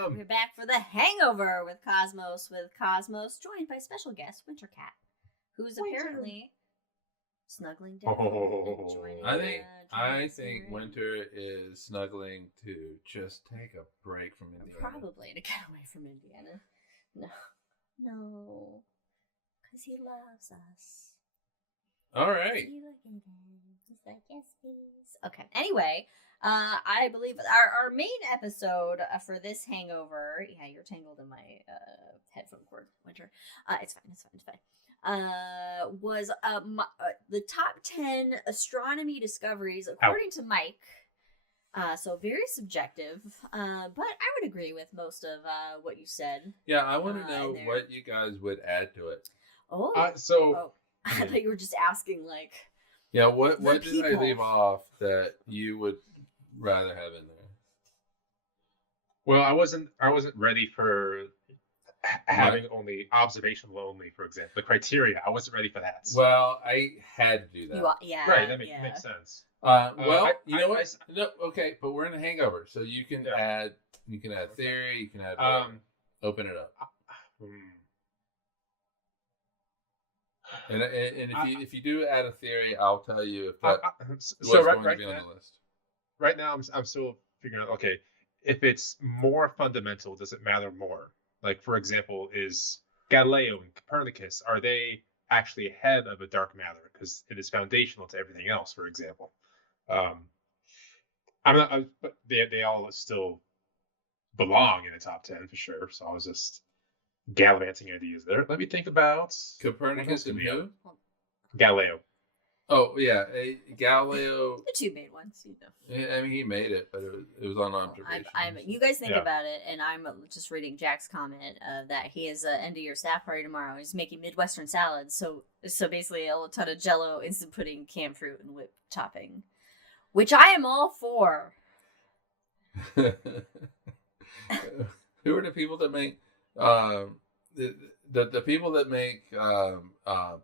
Welcome! We're back for the Hangover with Cosmos, joined by special guest Wintercat, who's apparently snuggling down and joining. I think Winter is snuggling to just take a break from Indiana. Probably to get away from Indiana. No, because he loves us. All right. He's like, yes, please. Okay. Anyway, I believe our main episode for this Hangover. Yeah, you're tangled in my headphone cord, Winter. It's fine. Was the top 10 astronomy discoveries according to Mike. So very subjective, but I would agree with most of what you said. Yeah, I want to know what you guys would add to it. I thought you were just asking, like. Yeah, what did I leave off that you would rather have in there? Well, I wasn't ready for having only observational only, for example. The criteria, I wasn't ready for that. Well, I had to do that. Right, that makes sense. You know what? Okay, but we're in a Hangover, so you can add theory, you can add open it up. And if you do add a theory, I'll tell you if that what's going to be on the list. Right now, I'm still figuring out. Okay, if it's more fundamental, does it matter more? Like, for example, is Galileo and Copernicus, are they actually ahead of a dark matter because it is foundational to everything else? For example, but they all still belong in the top 10 for sure. So I was just gallivanting ideas there. Let me think about Copernicus and who? Galileo. Oh yeah, Galileo. The two main ones, you know. I mean, he made it, but it was on observation. You guys think about it, and I'm just reading Jack's comment that he has an end of year staff party tomorrow. He's making Midwestern salads, so basically a ton of Jello, instant pudding, canned fruit, and whipped topping, which I am all for. Who are the people that make? The people that make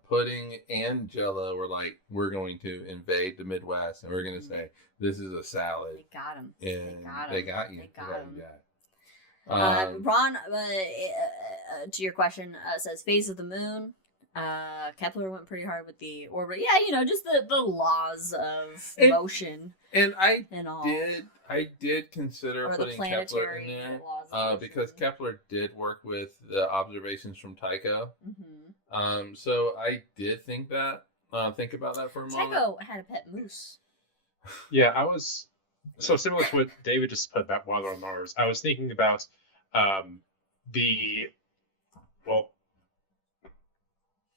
pudding and Jello were like, we're going to invade the Midwest and we're going to say this is a salad. They got him. And they got you. They got him. Ron, to your question, says phase of the moon. Kepler went pretty hard with the orbit. Yeah, just the laws of motion. And I did consider putting Kepler in there because Kepler did work with the observations from Tycho. Mm-hmm. So I did think about that for a moment. Tycho had a pet moose. Yeah, I was so similar to what David just put about Water on Mars. I was thinking about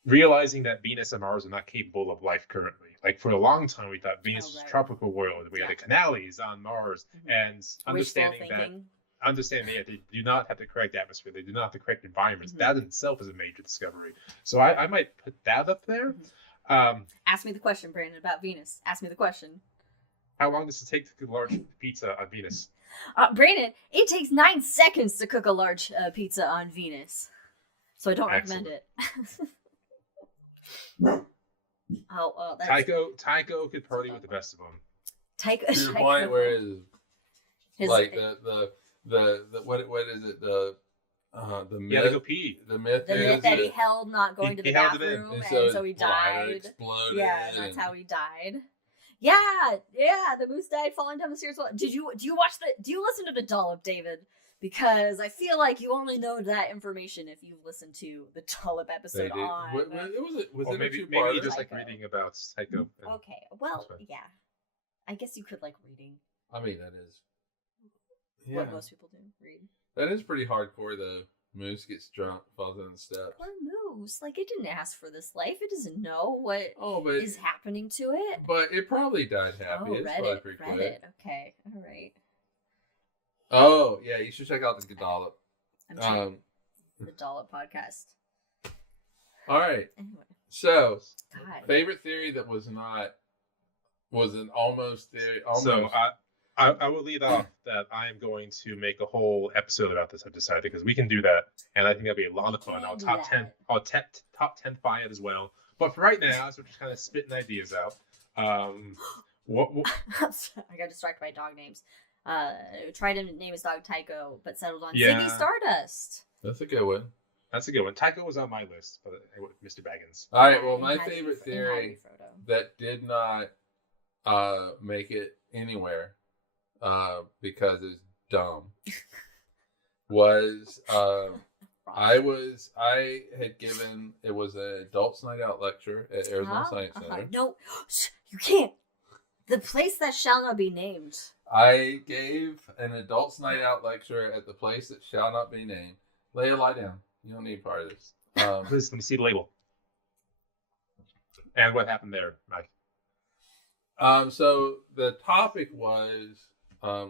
realizing that Venus and Mars are not capable of life currently. Like, for a long time, we thought Venus was a tropical world. We had the canales on Mars, and understanding that they do not have the correct atmosphere, they do not have the correct environments. That in itself is a major discovery. So I might put that up there. Ask me the question, Brandon, about Venus. Ask me the question. How long does it take to cook a large pizza on Venus? Brandon, it takes 9 seconds to cook a large pizza on Venus. So I don't recommend it. Tycho could party with the best of them. To the point where it's like what is it the myth? Yeah, to go pee. The myth that he held not going to the bathroom, and so he died. Exploded. Yeah, that's how he died. Yeah, the moose died falling down the stairs. Do you listen to the dollop, David? Because I feel like you only know that information if you've listened to the Tullip episode on. Maybe you just like reading about Tycho. Okay, well, yeah. I guess you could like reading. I mean, that is what most people do. Read. That is pretty hardcore, though. Moose gets drunk, falls down the steps. Poor moose. Like, it didn't ask for this life. It doesn't know what is happening to it. But it probably died happy. Reddit. Okay, all right. Oh, yeah, you should check out the Dollop. The Dollop podcast. All right. Anyway. So, favorite theory that was an almost theory. So, I will lead off that I'm going to make a whole episode about this, I've decided, because we can do that. And I think that'll be a lot of fun. I'll top 10 fire as well. But for right now, so we're just kind of spitting ideas out. I got distracted by dog names. tried to name his dog Tycho, but settled on Yeah. Ziggy Stardust. That's a good one. That's a good one. Tycho was on my list, but Mr. Baggins. All right. Well, And my had to be favorite Fro- and had to be theory Frodo. that did not make it anywhere because it's dumb was I had given, it was an adults night out lecture at Arizona Science Center. No, you can't. The place that shall not be named. I gave an adults night out lecture at the place that shall not be named. Leia, lie down. You don't need part of this. Please, let me see the label. And what happened there, Mike? So the topic was what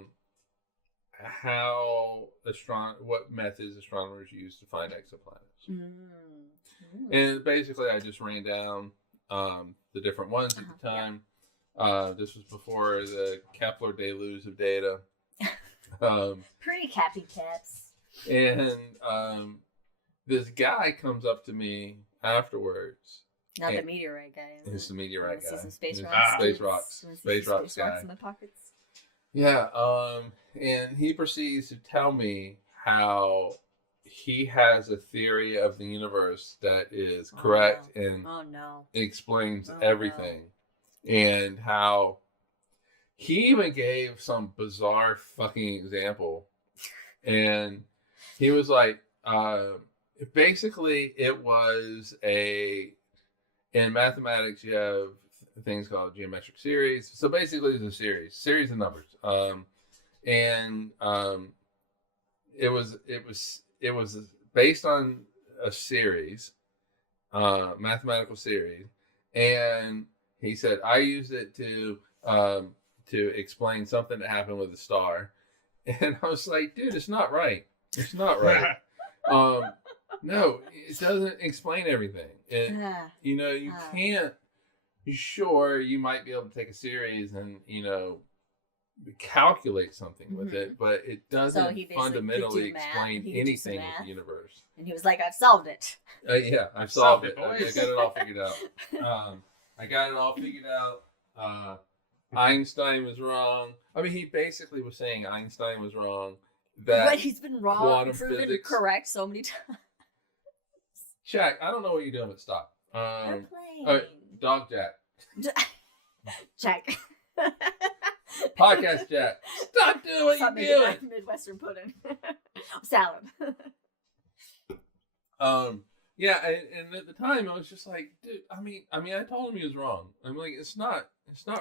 methods astronomers use to find exoplanets. And basically I just ran down the different ones at the time. This was before the Kepler deluge of data. Pretty cappy caps. And this guy comes up to me afterwards. Not the meteorite guy. It's the meteorite guy. Some space rocks. Space rocks guy. In my pockets. Yeah. And he proceeds to tell me how he has a theory of the universe that is correct and explains everything. And how he even gave some bizarre fucking example. And he was like, basically it was in mathematics you have things called geometric series. So basically it's a series of numbers. It was based on a series, mathematical series. And he said, I used it to explain something that happened with a star. And I was like, dude, it's not right. It's not right. No, it doesn't explain everything. You can't, sure, you might be able to take a series and, calculate something with it, but it doesn't fundamentally explain anything with the universe. And he was like, I've solved it. Yeah, I've solved it. I got it all figured out. Einstein was wrong. I mean, he basically was saying Einstein was wrong. But he's been wrong, proven physics, correct so many times. Jack, I don't know what you're doing, but stop. All right, dog Jack. Jack. Podcast Jack. Stop doing what you're doing. Midwestern pudding. Salad. Yeah, and at the time I was just like, dude, I mean, I told him he was wrong. I'm like, it's not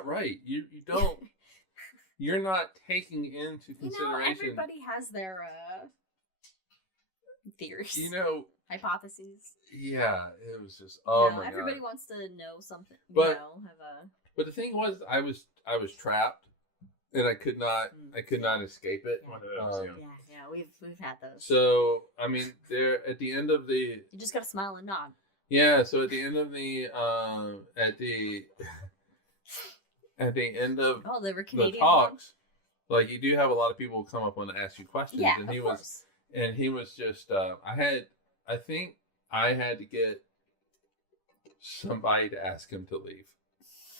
right. You don't, you're not taking into consideration. Everybody has their theories. Hypotheses. Yeah, it was just my God. Everybody wants to know something. But the thing was, I was trapped, and I could not escape it. Yeah, we've had those. So I mean, there at the end of the, you just gotta smile and nod. Yeah, so at the end of the at the end of the talks, like you do have a lot of people come up and ask you questions, and he was just I think I had to get somebody to ask him to leave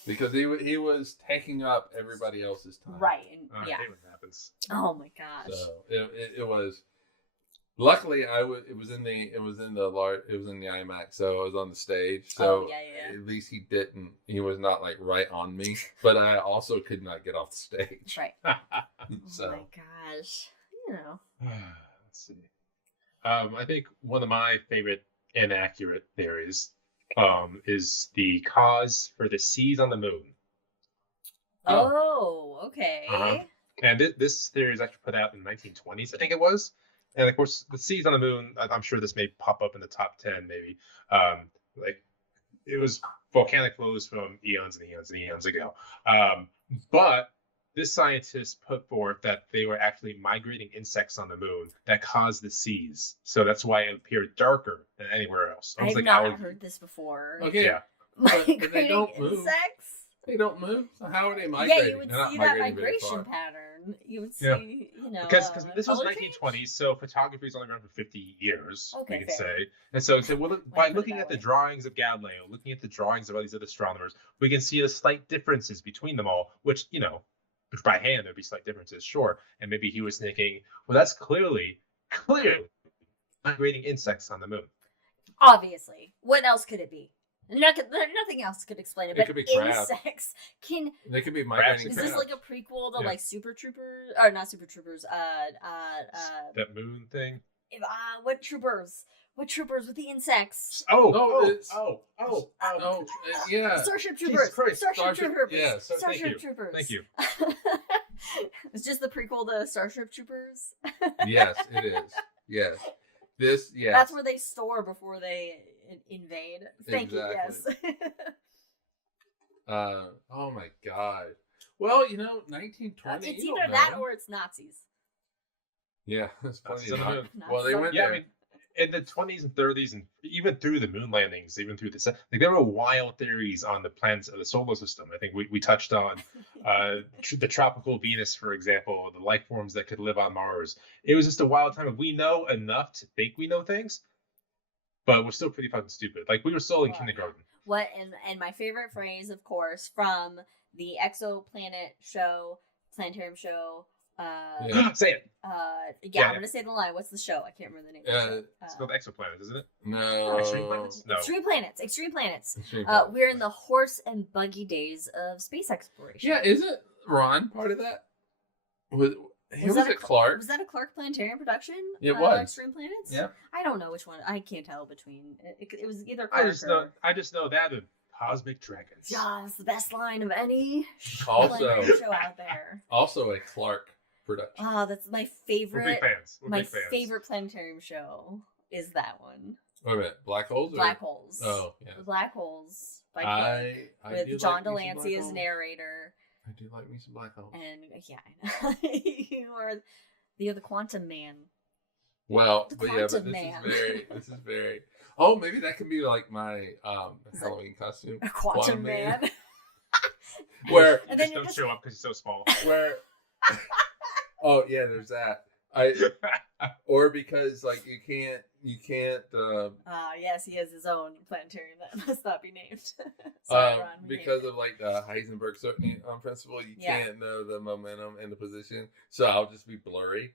because he was taking up everybody else's time. Right. I hate when it happens. Oh my gosh. So it was. Luckily, it was in the IMAX, so I was on the stage. So at least he was not like right on me, but I also could not get off the stage. Right. So. Oh my gosh. Let's see. I think one of my favorite inaccurate theories is the cause for the seas on the moon. Oh, okay. And this theory was actually put out in the 1920s, I think it was. And of course, the seas on the moon, I'm sure this may pop up in the top 10 maybe. Like it was volcanic flows from eons and eons and eons ago. But this scientist put forth that they were actually migrating insects on the moon that caused the seas. So that's why it appeared darker than anywhere else. I've not heard this before. Okay. Yeah. But they don't move. Insects? They don't move. So how are they migrating? Yeah, you would see that migration pattern. You would see, because this was 1920s, so photography is only around for 50 years, we could say. And so by looking at the drawings of Galileo, looking at the drawings of all these other astronomers, we can see the slight differences between them all, which, Which by hand there'd be slight differences, sure. And maybe he was thinking, well, that's clearly migrating insects on the moon. Obviously, what else could it be? Nothing else could explain it. But could be crab. insects can. They could be migrating. Is crabs. this like a prequel to like Super Troopers or not Super Troopers? That moon thing. What troopers? What troopers with the insects? Yeah. Starship Troopers. Starship Troopers. Yeah. Starship Troopers. Thank you. It's just the prequel to Starship Troopers. Yes, it is. Yes. That's where they store before they invade. Thank you. Yes. Oh my God. Well, 1920. It's either that or it's Nazis. Yeah, that's plenty of Nazis. Well, they went there. I mean, in the 20s and 30s, and even through the moon landings, even through the there were wild theories on the planets of the solar system. I think we touched on the tropical Venus, for example, the life forms that could live on Mars. It was just a wild time. We know enough to think we know things, but we're still pretty fucking stupid. Like we were still in kindergarten. What and my favorite phrase, of course, from the exoplanet show, Planetarium show. Say it. I'm gonna say the line. What's the show? I can't remember the name of the show. It's called Exoplanet, isn't it? No. Extreme Planets? No. Extreme Planets. Extreme Planets. Extreme Planets. We're in the horse and buggy days of space exploration. Yeah, isn't Ron part of that? Was it Clark? Was that a Clark Planetarium production? It was. Extreme Planets? Yeah. I don't know which one. I can't tell between. It was either Clark I just know that and Cosmic Dragons. Yeah, it's the best line of any Also, Planetarium show out there. Also a Clark production. Oh, that's my favorite. We're big fans. My favorite Planetarium show is that one. Wait a minute, Black Holes? Black Holes. Oh, yeah. Black Holes by Clark, with John Delancey as narrator. I do like me some Black Holes. And yeah, you're the Quantum Man. Well, The but Quantum this Man. is very. Oh, maybe that can be like my Halloween costume. A Quantum Man. Where and then don't show up because he's so small. Where. Oh yeah, there's that. Or because like you can't. Yes, he has his own planetarium that must not be named. Sorry, Ron, because of like the Heisenberg certainty principle, you can't know the momentum and the position. So I'll just be blurry.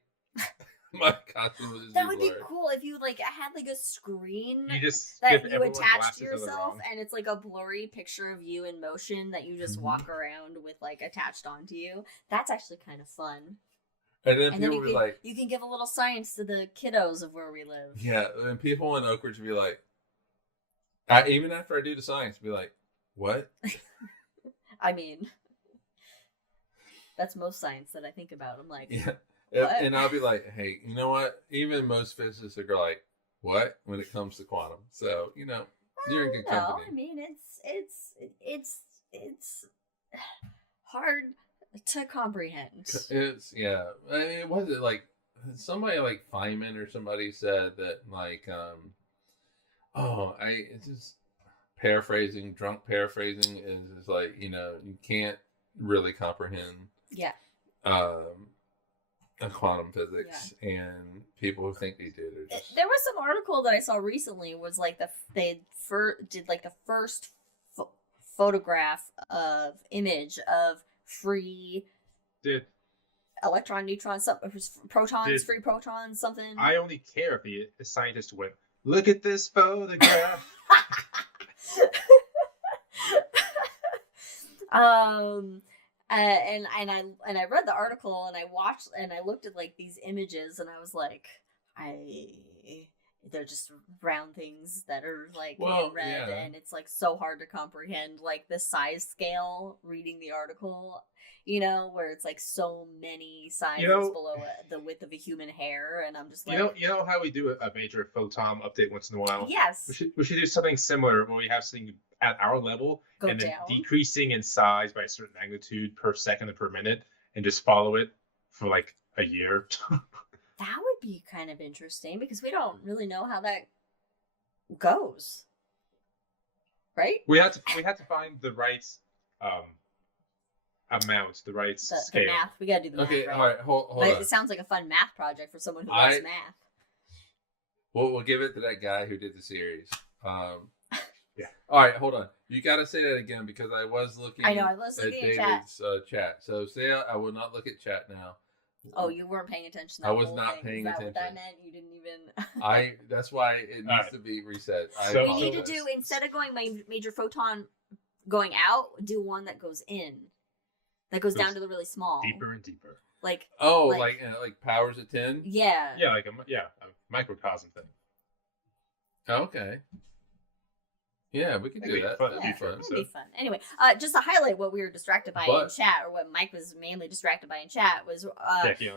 My costume will just that be would blurry. be cool if you like had like a screen that you attach to yourself, and it's like a blurry picture of you in motion that you just walk around with like attached onto you. That's actually kind of fun. And then people will be like, you can give a little science to the kiddos of where we live. Yeah, and people in Oak Ridge will be like, even after I do the science, be like, what? I mean, that's most science that I think about. I'm like, yeah. What? And I'll be like, hey, you know what? Even most physicists are like, what? When it comes to quantum. So, you're in good company. I mean, it's hard to comprehend. It's, yeah. I mean, was it like, somebody like Feynman or somebody said that like, it's just drunk paraphrasing is just like, you can't really comprehend. Yeah. Quantum physics, and people who think they do. There was some article that I saw recently was like they did like the first photograph of image of free electron, neutron, protons, free protons, something. I only care if the scientist went, look at this photograph. And I read the article and I watched and I looked at like these images and I was like, they're just round things that are like in red, and it's like so hard to comprehend like the size scale reading the article, where it's like so many sizes below the width of a human hair, and I'm just like, you know how we do a major photon update once in a while? Yes. We should do something similar where we have something at our level then decreasing in size by a certain magnitude per second or per minute, and just follow it for like a year. That would be kind of interesting because we don't really know how that goes, right? We had to find the right amount, the right scale. The math. We gotta do the math. Okay, right? all right, hold but on. It sounds like a fun math project for someone who loves math. We'll give it to that guy who did the series. Yeah. All right, hold on. You got to say that again because I was looking. I know, I was looking at David's chat. So say I will not look at chat now. Oh, you weren't paying attention. I was not paying attention. Is that what that meant? You didn't even. That's why it needs to be reset. So we need to do, instead of going major photon going out, do one that goes in. That goes down to the really small. Deeper and deeper. Like powers of 10? Yeah. Yeah, like a microcosm thing. Okay. Yeah, we could do that. That'd be fun. That'd be fun. Anyway, just to highlight what we were distracted by in chat, or what Mike was mainly distracted by in chat, was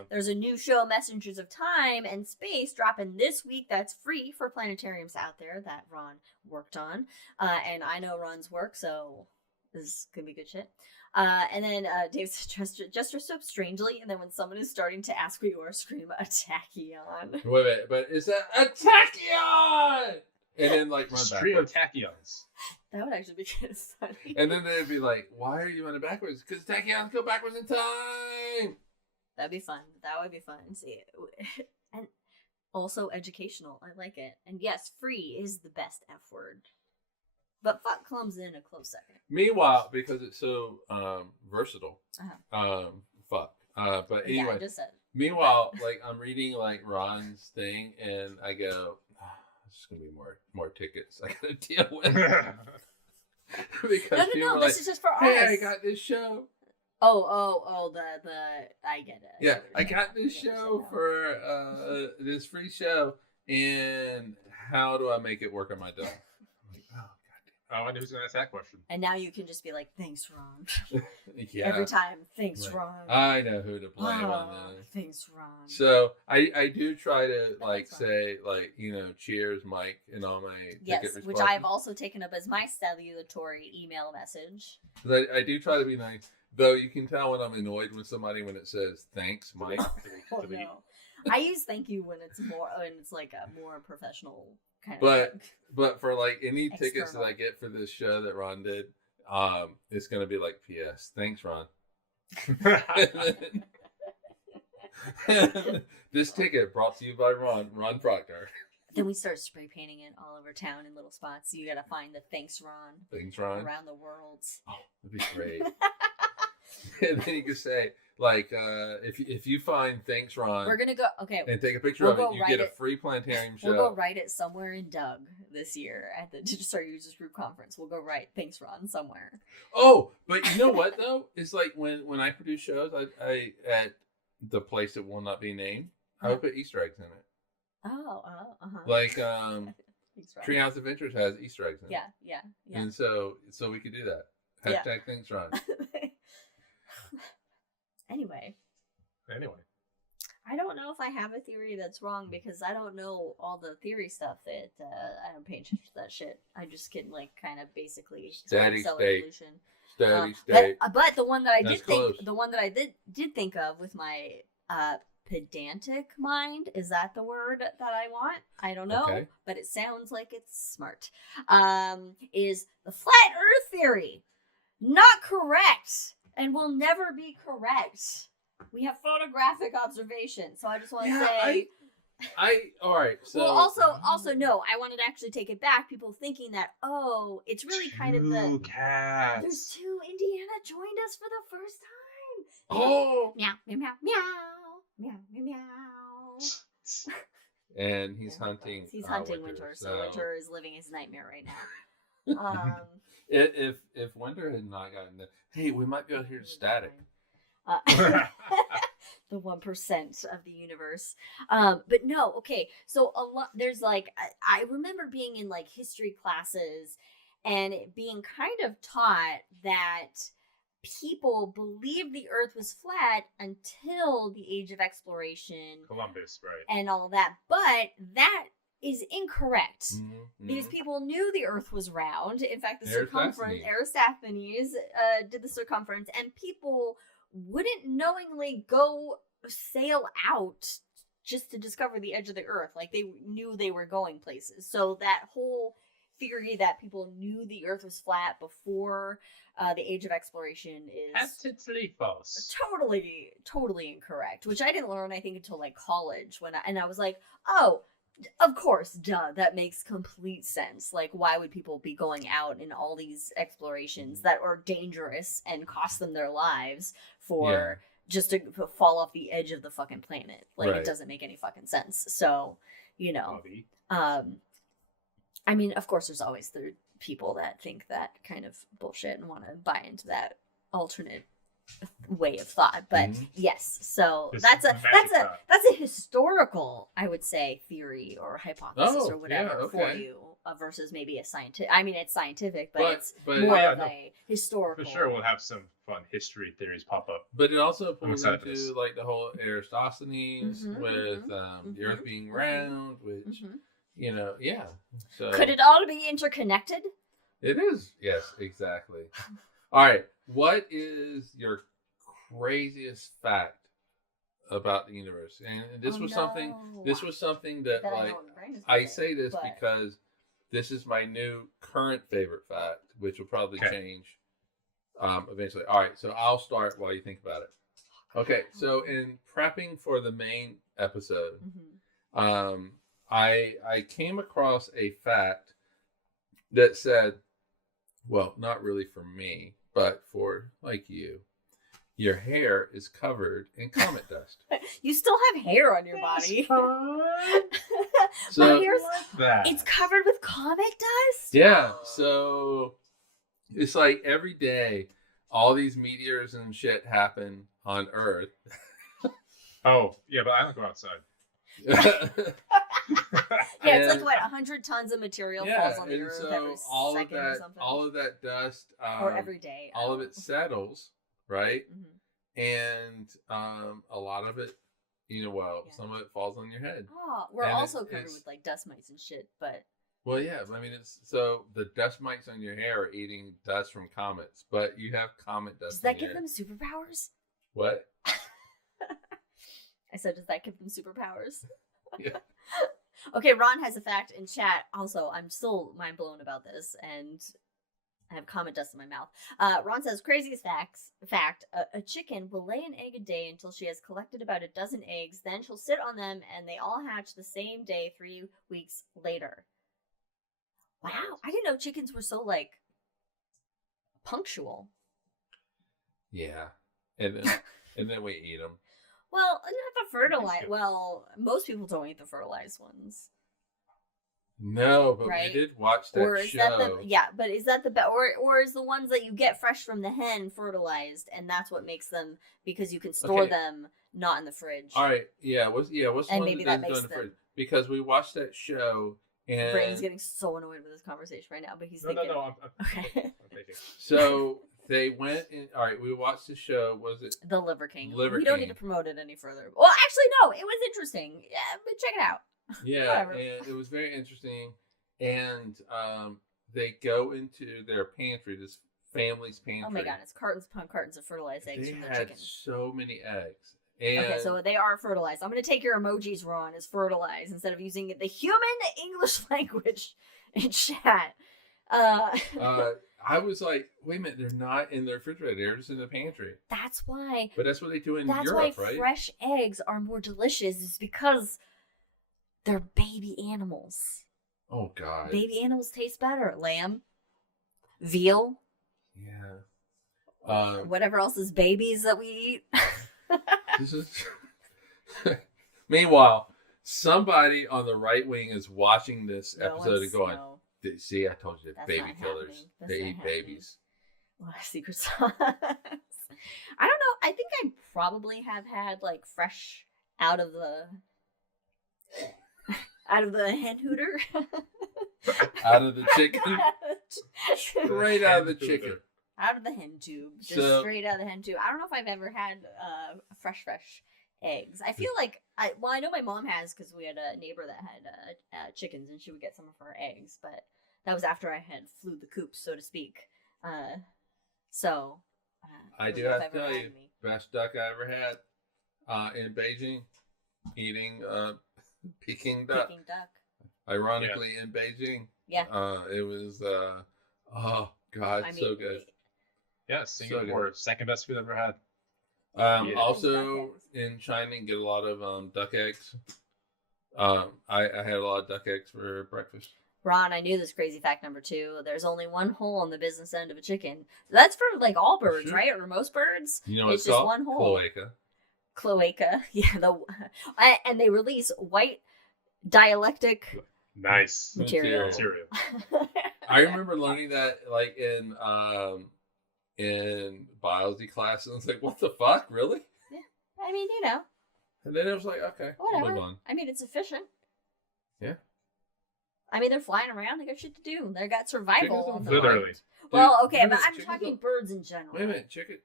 there's a new show, Messengers of Time and Space, dropping this week. That's free for planetariums out there that Ron worked on. And I know Ron's work, so this is going to be good shit. And then Dave says, just dressed up strangely, and then when someone is starting to ask who you are, scream, a tachyon. Wait, but is that a tachyon? And then run backwards. Tachyons. That would actually be kind of funny. And then they'd be like, why are you running backwards? Because tachyons go backwards in time. That'd be fun. That would be fun. See, and also educational. I like it. And yes, free is the best F word. But fuck comes in a close second. Meanwhile, because it's so versatile, fuck. But anyway, yeah, I just said. Meanwhile, I'm reading Ron's thing, and I go, "This is gonna be more tickets I gotta deal with." Because no, this is just for us. Hey, I got this show. Oh, the I get it. Yeah, I got this show for this free show, and how do I make it work on my dog? Oh, I knew who's going to ask that question. And now you can just be like, thanks, Ron. Yeah. Every time, thanks, Ron. I know who to blame on that. Thanks, Ron. So I do try to say cheers, Mike, in all my ticket responses. Which I've also taken up as my salutatory email message. I do try to be nice, though. You can tell when I'm annoyed with somebody when it says thanks, Mike. Oh, no. I use thank you when it's like a more professional kind of thing. But for any tickets that I get for this show that Ron did, it's gonna be P.S. Thanks, Ron. This ticket brought to you by Ron Proctor. Then we start spray painting it all over town in little spots. So you gotta find the thanks, Ron. Around the world. Oh, that'd be great. And then you can say, if you find thanks, Ron, we're gonna go and take a picture of it, you get a free planetarium show. We'll go write it somewhere in Doug this year at the Digital Users Group Conference. We'll go write thanks, Ron, somewhere. Oh, but you know what though? It's when I produce shows, I at the place that will not be named, I would put Easter eggs in it. Oh, Treehouse Adventures has Easter eggs in it. Yeah. And so we could do that. Hashtag thanks, Ron. Anyway, I don't know if I have a theory that's wrong because I don't know all the theory stuff that I don't pay attention to that shit. I just can kind of basically steady state. Steady state. But the one that I did think of with my pedantic mind, is that the word that I want? I don't know, but it sounds like it's smart. Is the flat Earth theory not correct? And will never be correct. We have photographic observation, so I just want to say. All right. So well, also no. I wanted to actually take it back. People thinking that it's really kind of the cats. There's two. Indiana joined us for the first time. Oh. Meow meow meow meow meow meow. And he's hunting. He's hunting Winter. So Winter is living his nightmare right now. If Winter had not gotten the, hey, we might be able to hear static. The 1% of the universe. But no, okay. So a lot. There's I remember being in history classes, and it being kind of taught that people believed the Earth was flat until the Age of Exploration, Columbus, right, and all that. But that is incorrect. Mm-hmm. These people knew the Earth was round. In fact, the circumference, Aristophanes did the circumference, and people wouldn't knowingly go sail out just to discover the edge of the Earth. They knew they were going places. So that whole theory that people knew the Earth was flat before the Age of Exploration is absolutely false. Totally incorrect. Which I didn't learn, I think, until college I was like, oh, Of course, duh, that makes complete sense. Like, why would people be going out in all these explorations that are dangerous and cost them their lives for just to fall off the edge of the fucking planet? Like, Right. it doesn't make any fucking sense. So, you know, Bobby. I mean, of course, there's always the people that think that kind of bullshit and want to buy into that alternate way of thought, but yes, so This that's a magic thought. that's a historical, I would say, theory or hypothesis or whatever for you versus maybe a scientific. I mean, it's scientific, but it's more of a historical. For sure, we'll have some fun history theories pop up. But it also pulls excited for into this. like the whole Aristosthenes with the Earth being round, which you know, So could it all be interconnected? It is. Yes, exactly. All right. What is your craziest fact about the universe? And this was something. This was something that like I say this because this is my new current favorite fact, which will probably change eventually. All right. So I'll start while you think about it. Okay. So in prepping for the main episode, I came across a fact that said, well, not really for me, but for like you, your hair is covered in comet dust. You still have hair on your body. So my hair's that. it's covered with comet dust. Yeah, so it's like every day, all these meteors and shit happen on Earth. Oh, yeah, but I don't go outside. Yeah, it's like what 100 tons of material falls on the Earth so every second or something. all of that dust, or every day. all of it settles, right? And a lot of it, you know, some of it falls on your head. Oh, we're And also covered with like dust mites and shit, but. Well, yeah, I mean, it's so the dust mites on your hair are eating dust from comets, but you have comet dust. Does that give them superpowers? What? I said, does that give them superpowers? Yeah. Okay, Ron has a fact in chat. Also, I'm still mind blown about this, and I have comet dust in my mouth. Ron says, craziest fact, a chicken will lay an egg a day until she has collected about a dozen eggs. Then she'll sit on them, and they all hatch the same day 3 weeks later. Wow, I didn't know chickens were so, like, punctual. Yeah, and then we eat them. Well, not the fertilized. Well, most people don't eat the fertilized ones. No, but right? we did watch that or is show. That but is that the best? Or is the ones that you get fresh from the hen fertilized, and that's what makes them, because you can store them not in the fridge. All right, what's the and one maybe that that doesn't makes go in the them. fridge? Because we watched that show, and Brain's getting so annoyed with this conversation right now, but he's thinking. No, I'm okay. thinking. So they went in. All right, we watched the show. Was it The Liver King? Liver we don't King. need to promote it any further. Well, actually, no. It was interesting. Yeah, but check it out. Yeah, and it was very interesting. And they go into their pantry, this family's pantry. Oh my god, it's cartons upon cartons of fertilized eggs from the They had chickens. so many eggs. And Okay, so they are fertilized. I'm going to take your emojis, Ron, as fertilized instead of using the human English language in chat. I was like, wait a minute, they're not in the refrigerator, they're just in the pantry. That's why. But that's what they do in That's Europe, why right? fresh eggs are more delicious, is because they're baby animals. Oh God. Baby animals taste better. Lamb, veal, Yeah. whatever else is babies that we eat. This is. Meanwhile, somebody on the right wing is watching this episode and going, "See, I told you, That's baby not killers. happening. They That's eat not happening. babies." What a secret sauce. I don't know. I think I probably have had like fresh out of the hen hooter. Out of the chicken. Straight out of the chicken. Out of the hen tube. Just straight out of the hen tube. I don't know if I've ever had fresh eggs. I feel like I know my mom has, because we had a neighbor that had chickens, and she would get some of her eggs, but that was after I had flew the coop, so to speak. I do have to tell you, best duck I ever had in Beijing, eating Peking duck. Peking duck. Ironically, in Beijing. Yeah. It was, oh God, so good. Yeah, Singapore, second best food I've ever had. Also in China, you get a lot of duck eggs. I had a lot of duck eggs for breakfast. Ron, I knew this crazy fact number 2. There's only one hole on the business end of a chicken. That's for like all birds, right? Or most birds. You know what it's just called? one hole. Cloaca. Yeah. And they release white dielectric. Nice material. I remember learning that like in biology class, and I was like, "What the fuck, really?" Yeah, I mean, you know. And then it was like, "Okay, whatever." we'll move on. I mean, it's efficient. Yeah. I mean, they're flying around. They got shit to do. They got survival. Literally. Well, okay, but I'm talking birds in general. Wait a minute, chickens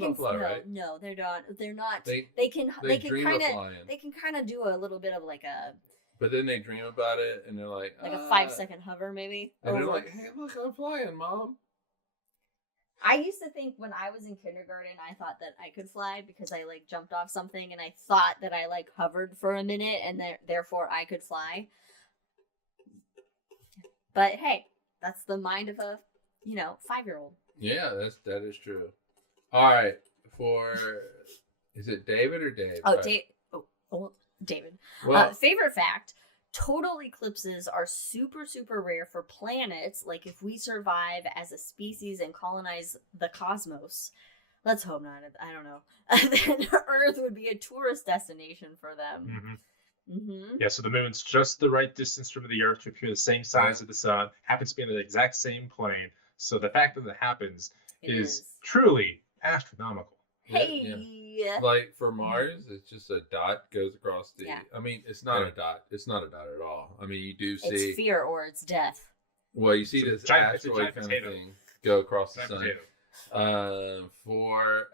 don't fly, right? No, they're not. They're not. They can kind of do a little bit of like a. But then they dream about it, and they're like a 5-second hover, maybe. And they're like, "Hey, look, I'm flying, Mom." I used to think when I was in kindergarten, I thought that I could fly because I like jumped off something, and I thought that I like hovered for a minute, and therefore I could fly. But hey, that's the mind of a 5-year-old. Yeah, that is true. All right, is it David or Dave? Oh, Dave. David. Well, favorite fact: total eclipses are super, super rare for planets. Like if we survive as a species and colonize the cosmos, let's hope not. I don't know. Then Earth would be a tourist destination for them. Yeah, so the moon's just the right distance from the Earth to appear the same size as the sun. Happens to be in the exact same plane. So the fact that it happens is truly astronomical. Hey. Yeah. Like for Mars, it's just a dot goes across the. Yeah. I mean, it's not a dot. It's not a dot at all. I mean, you do see. It's fear or it's death. Well, you see this asteroid kind of thing go across the sun. For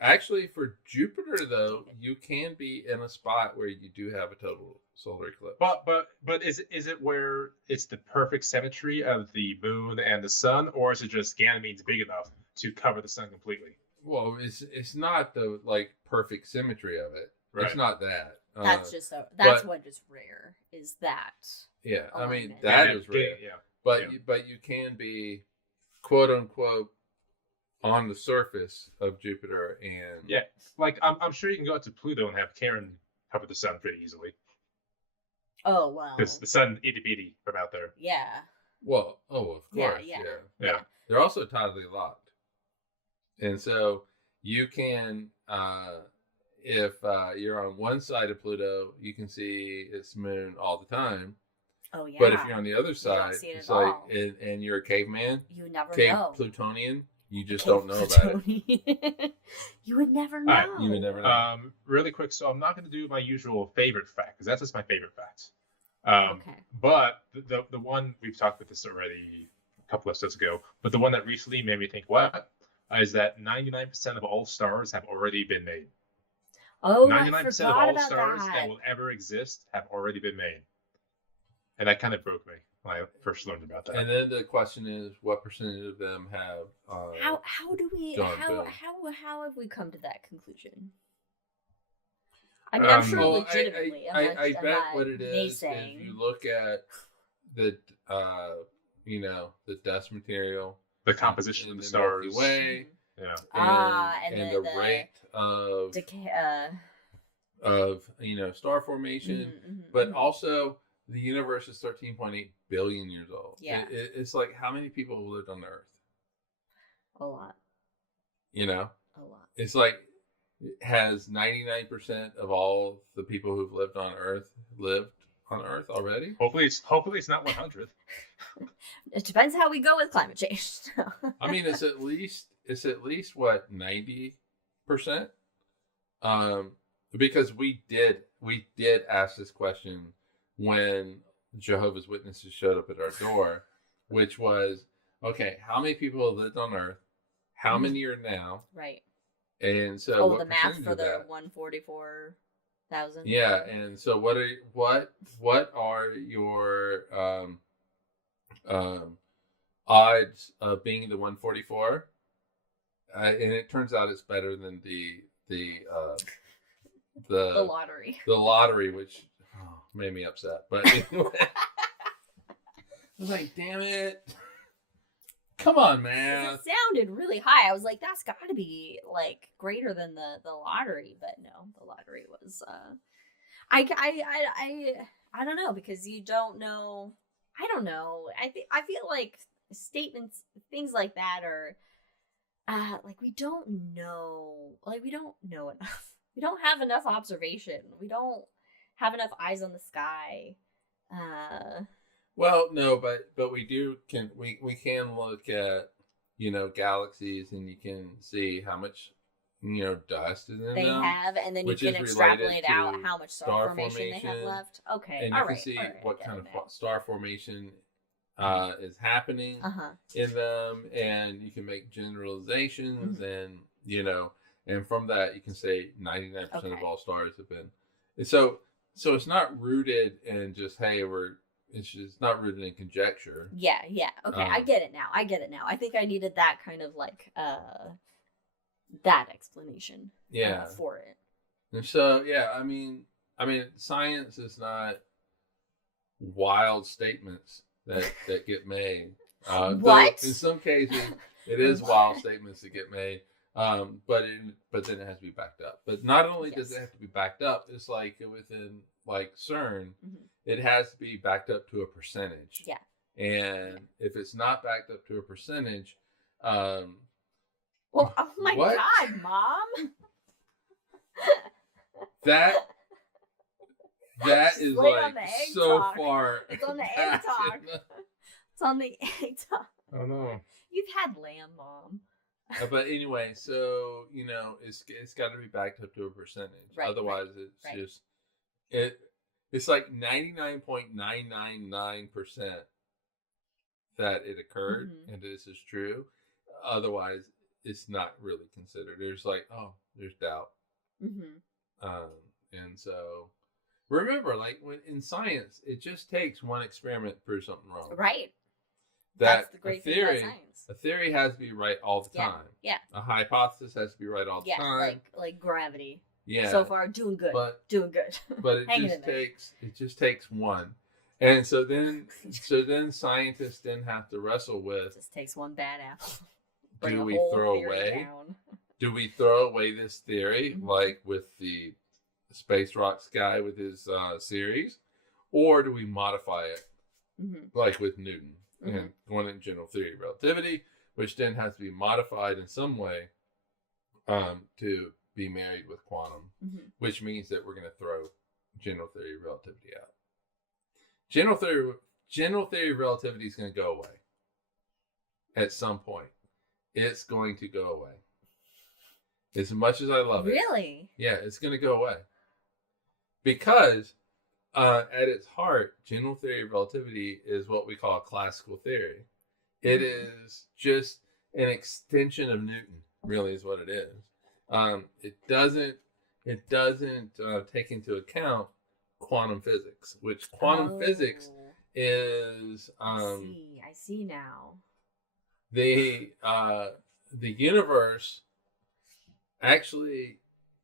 Jupiter though, you can be in a spot where you do have a total solar eclipse. But is it where it's the perfect symmetry of the moon and the sun, or is it just Ganymede's big enough to cover the sun completely? Well, it's not the like perfect symmetry of it. Right. It's not that. That's what is rare. Is that? Yeah, I mean that is rare. Yeah, but you can be, quote unquote, on the surface of Jupiter and like I'm sure you can go out to Pluto and have Karen cover the sun pretty easily. Oh wow! Because the sun itty bitty from out there. Yeah. Well, of course, yeah. They're also tidally locked, and so you can, if you're on one side of Pluto, you can see its moon all the time. Oh yeah. But if you're on the other side, it's like, and you're a caveman, you never know. Plutonian. You just don't know about it. You would never know. Right, you would never know. Really quick, so I'm not going to do my usual favorite fact because that's just my favorite fact. Okay. But the one we've talked about this already a couple of episodes ago, but the one that recently made me think, what is that? 99% of all stars have already been made. Oh, 99% of all stars that will ever exist have already been made, and that kind of broke me when I first learned about that. And then the question is, what percentage of them have? How have we come to that conclusion? I mean, I'm sure legitimately. I bet what it is you look at the the dust material, the composition of the stars, way, and the rate of decay, of star formation, but also the universe is 13.8 billion years old. Yeah, it's like how many people have lived on Earth? A lot. A lot. It's like, has 99% of all the people who've lived on Earth already? Hopefully it's not 100. It depends how we go with climate change. I mean, it's at least what, 90%? Because we did ask this question when Jehovah's Witnesses showed up at our door, which was, okay, how many people have lived on Earth? How many are now? Right. And so the math for the 144,000. Yeah, and so what are your odds of being the 144? And it turns out it's better than the lottery. The lottery, which made me upset. But anyway, I was like, damn it. Come on, man. It sounded really high. I was like, that's got to be like greater than the lottery, but no, the lottery was. I don't know, because you don't know. I don't know. I feel like statements, things like that are like we don't know. Like we don't know enough. We don't have enough observation. We don't have enough eyes on the sky. Well, no, but we can look at, galaxies, and you can see how much, dust is in they them, have, and then you which can is extrapolate related out to how much star star formation they have formation, left. Okay, and all you can right, see all right, what I kind get it of star formation is happening now. in them, and you can make generalizations, Mhm. and and from that you can say 99% of Okay. all stars have been. And so it's not rooted in just, hey, it's just not rooted in conjecture. Yeah, yeah. Okay, I get it now. I think I needed that kind of like that explanation. Yeah. For it. And so, yeah, I mean, science is not wild statements that get made. What? In some cases, it is wild statements that get made, but then it has to be backed up. But not only does it have to be backed up, it's like within like CERN, it has to be backed up to a percentage. Yeah. And if it's not backed up to a percentage, well, oh my God, Mom. That is like so talk. far. It's on the egg talk. It's on the egg talk. Oh no. You've had lamb, Mom. But anyway, so it's got to be backed up to a percentage. Right, Otherwise, it's just it's like 99.999% that it occurred and this is true. Otherwise, it's not really considered. There's like, there's doubt. And so remember, like when in science, it just takes one experiment to prove something wrong. Right. That's the great thing about science. A theory has to be right all the time. Yeah. A hypothesis has to be right all the time. Like gravity. Yeah. So far, doing good. Doing good. But it just takes one. And so then scientists then have to wrestle with. It just takes one bad apple. Do we throw away? Do we throw away this theory, like with the Space Rocks guy with his series, or do we modify it, like with Newton and going in general theory of relativity, which then has to be modified in some way to be married with quantum, which means that we're going to throw general theory of relativity out. General theory of relativity is going to go away at some point. It's going to go away. As much as I love it. Really? Yeah, it's going to go away. Because at its heart, general theory of relativity is what we call classical theory. It is just an extension of Newton, really is what it is. It doesn't take into account quantum physics, which quantum physics is I see now. The universe actually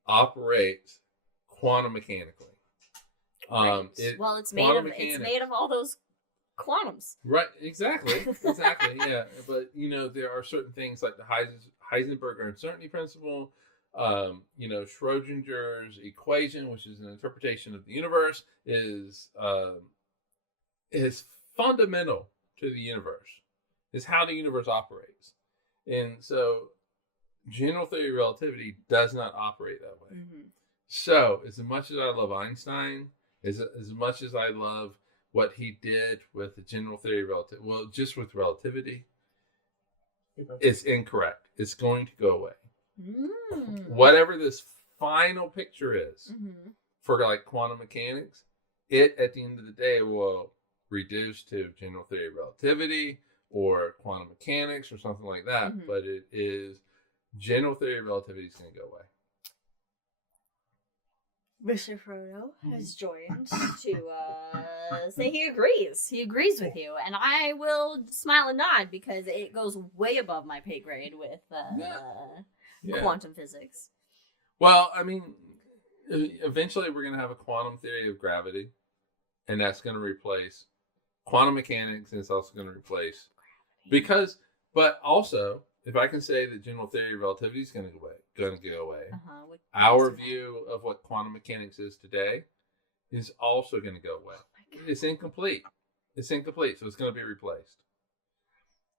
operates quantum mechanically. It's made of all those quantums. Right, exactly, yeah. But there are certain things like the Heisenberg uncertainty principle. Schrodinger's equation, which is an interpretation of the universe, is fundamental to the universe. Is how the universe operates, and so general theory of relativity does not operate that way. So, as much as I love Einstein, as much as I love what he did with the general theory of relativity, well, just with relativity, it's incorrect. It's going to go away. Whatever this final picture is for like quantum mechanics, it at the end of the day will reduce to general theory of relativity or quantum mechanics or something like that. But it is general theory of relativity is going to go away. Mr. Frodo has joined to say he agrees. He agrees with you. And I will smile and nod because it goes way above my pay grade with quantum physics. Well, I mean, eventually we're going to have a quantum theory of gravity, and that's going to replace quantum mechanics, and it's also going to replace but also, if I can say that general theory of relativity is going to go away, our view of what quantum mechanics is today is also going to go away. Oh my It's incomplete. It's incomplete, so it's going to be replaced.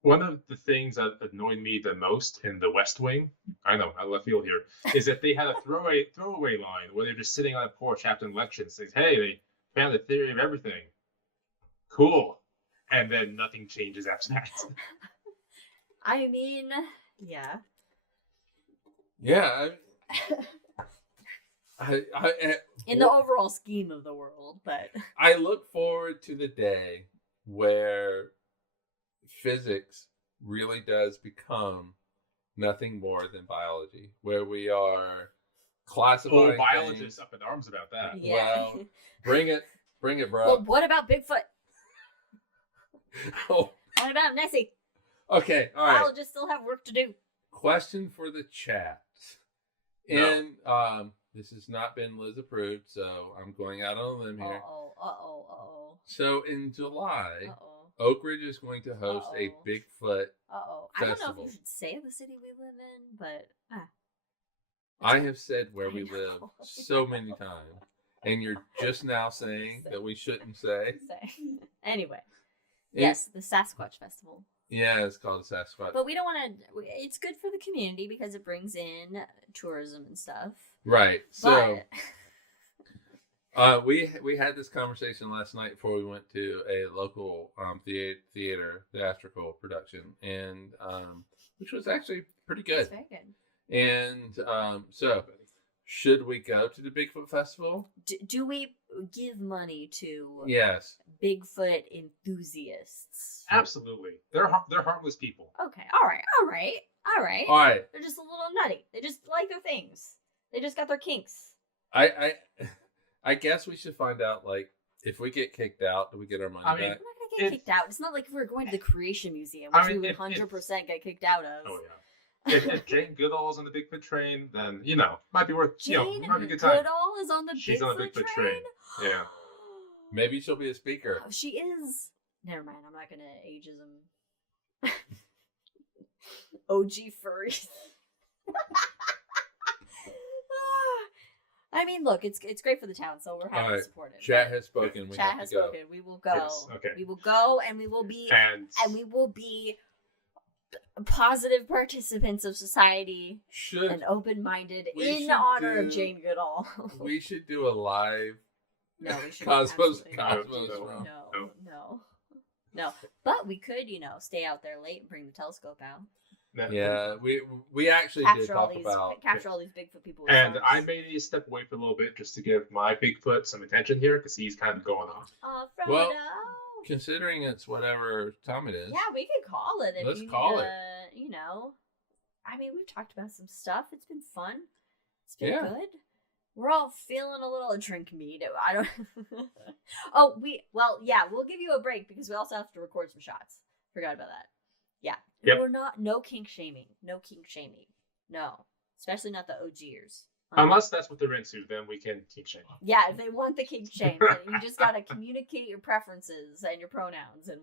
One of the things that annoyed me the most in the West Wing, I know, I left field here, is that they had a throwaway line where they're just sitting on a porch after an election saying, hey, they found the theory of everything. Cool. And then nothing changes after that. I mean, yeah. Yeah. In the overall scheme of the world, but I look forward to the day where physics really does become nothing more than biology, where we are classifying Oh, biologists up in arms about that. yeah. Well, bring it, bro. Well, what about Bigfoot? Oh, What about Nessie? okay, all right. Biologists still have work to do. Question for the chat. No. And this has not been Liz approved, so I'm going out on a limb here. Uh-oh. So in July, Uh-oh. Oak Ridge is going to host a Uh-oh. Bigfoot. Uh-oh. I don't know Festival. if you should say the city we live in, but I have said where I we know. live so many times, and you're just now saying that we shouldn't say. Anyway. It- Yes, the Sasquatch Festival. Yeah, it's called Sasquatch. But we don't want to. It's good for the community because it brings in tourism and stuff. Right. So But we had this conversation last night before we went to a local theater theatrical production, and which was actually pretty it's good. very good. And so, should we go to the Bigfoot Festival? Do we give money to Yes. Bigfoot enthusiasts? Absolutely. They're harmless people. Okay, all right. All right. They're just a little nutty. They just like their things. They just got their kinks. I guess we should find out, like, if we get kicked out, do we get our money I mean, back? We're not gonna get kicked out. It's not like we're going to the Creation Museum, I which mean, we would 100% get kicked out of. Oh yeah. If Jane Goodall's on the Bigfoot train, then might be worth Jane might be a good time. Goodall is on the She's Bigfoot on the Bigfoot train. train. Yeah. Maybe she'll be a speaker. Oh, she is. Never mind. I'm not gonna ageism. OG furries. I mean, look, it's great for the town, so we're happy All right. to support it. Chat but has spoken. We Chat have has to go. spoken. We will go. Yes, okay. We will go, and we will be, And we will be positive participants of society Should and open-minded we in should honor of do- Jane Goodall. we should do a live No, we should Cosmos absolutely from. no. But we could, stay out there late and bring the telescope out. Yeah, we actually did Capture all talk these about. Bigfoot people. with And phones. I may need to step away for a little bit just to give my Bigfoot some attention here because he's kind of going on. Oh, Frodo. Well, Considering it's whatever time it is. Yeah, we could call it. If Let's you call need it. I mean, we've talked about some stuff. It's been fun. It's been Yeah. good. We're all feeling a little drink mead. I don't. We'll give you a break because we also have to record some shots. Forgot about that. Yeah. Yep. We're not. No kink shaming. No kink shaming. No. Especially not the OGers. Unless that's what they're into, then we can keep shaming. Yeah, if they want the kink shame, then you just gotta communicate your preferences and your pronouns, and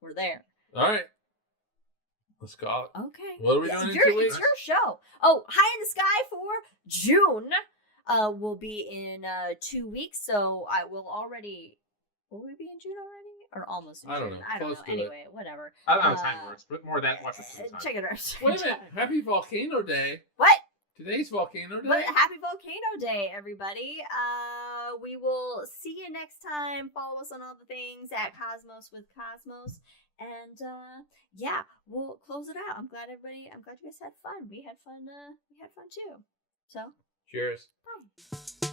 we're there. All right. Let's call it. Okay. What are we Yeah, doing in it's 2 your- weeks? It's your show. Oh, High in the Sky for June will be in 2 weeks, so I will already. Will we be in June already? Or almost in I don't June? know. I don't Close know. to it. Anyway, whatever. I don't know how time works, but more of that watch it sometime. Check it out. Wait a minute. Happy Volcano Day. What? Today's Volcano Day. But happy Volcano Day, everybody. We will see you next time. Follow us on all the things at Cosmos with Cosmos. And we'll close it out. I'm glad you guys had fun. We had fun too. So Cheers. bye.